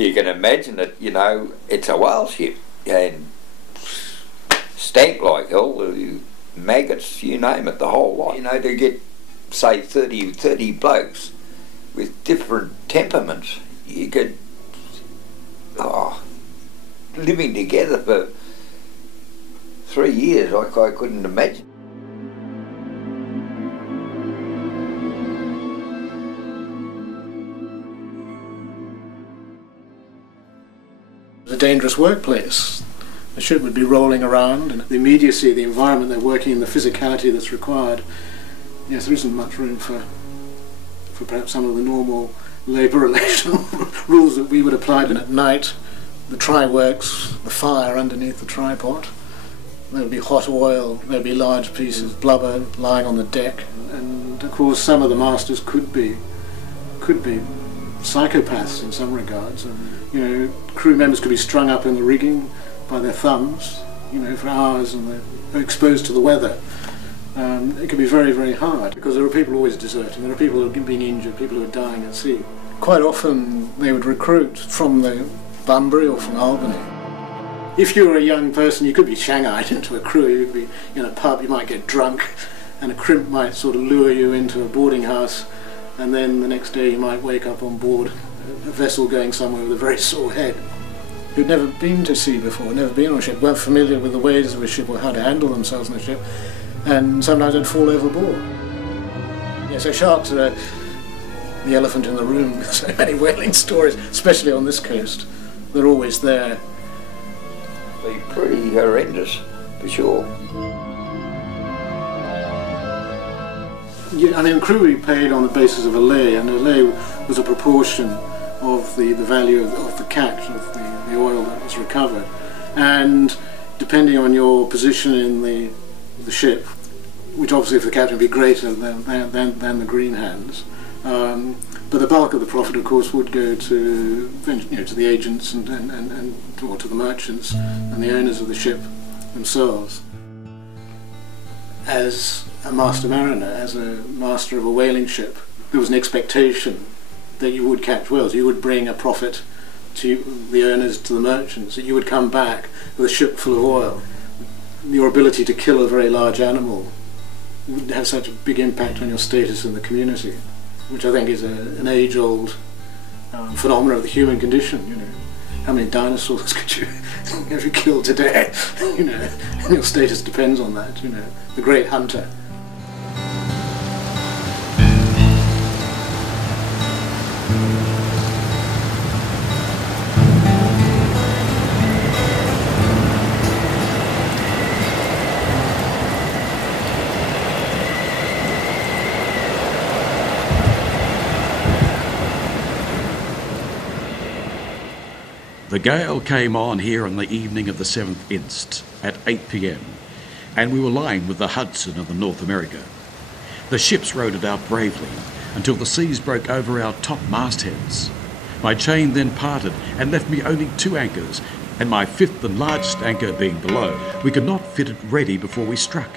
You can imagine it, you know, it's a whale ship and stank like hell, the maggots, you name it, the whole lot. You know, to get, say, 30 blokes with different temperaments, you could, living together for 3 years, I couldn't imagine. It was a dangerous workplace. The ship would be rolling around, and the immediacy, the environment they're working in, the physicality that's required. Yes, there isn't much room for perhaps some of the normal labour relational rules that we would apply. And at night, the try works, the fire underneath the tripod. There would be hot oil, there would be large pieces of blubber lying on the deck. And of course some of the masters could be psychopaths in some regards. You know, crew members could be strung up in the rigging by their thumbs, you know, for hours, and they're exposed to the weather. It can be very, very hard, because there are people always deserting, there are people who are being injured, people who are dying at sea. Quite often they would recruit from the Bunbury or from Albany. If you were a young person, you could be shanghaied into a crew. You would be in a pub, you might get drunk, and a crimp might sort of lure you into a boarding house, and then the next day you might wake up on board a vessel going somewhere with a very sore head. Who'd never been to sea before, never been on a ship, weren't familiar with the ways of a ship or how to handle themselves in a ship, and sometimes they'd fall overboard. Yeah, so sharks are the elephant in the room with so many whaling stories, especially on this coast. They're always there. Be pretty horrendous, for sure. Yeah, I mean, crew we paid on the basis of a lay, and a lay was a proportion of the value of the catch, of the oil that was recovered. And depending on your position in the ship, which obviously for the captain would be greater than the green hands, but the bulk of the profit, of course, would go to the agents and or to the merchants and the owners of the ship themselves. As a master mariner, as a master of a whaling ship, there was an expectation that you would catch whales. You would bring a profit to the owners, to the merchants, that you would come back with a ship full of oil. Your ability to kill a very large animal would have such a big impact on your status in the community, which I think is an age-old phenomenon of the human condition. You know, how many dinosaurs could you have you killed today? You know, and your status depends on that. You know, the great hunter. The gale came on here on the evening of the 7th inst at 8 p.m, and we were lying with the Hudson of the North America. The ships rode it out bravely until the seas broke over our top mastheads. My chain then parted and left me only 2 anchors, and my 5th and largest anchor being below, we could not fit it ready before we struck.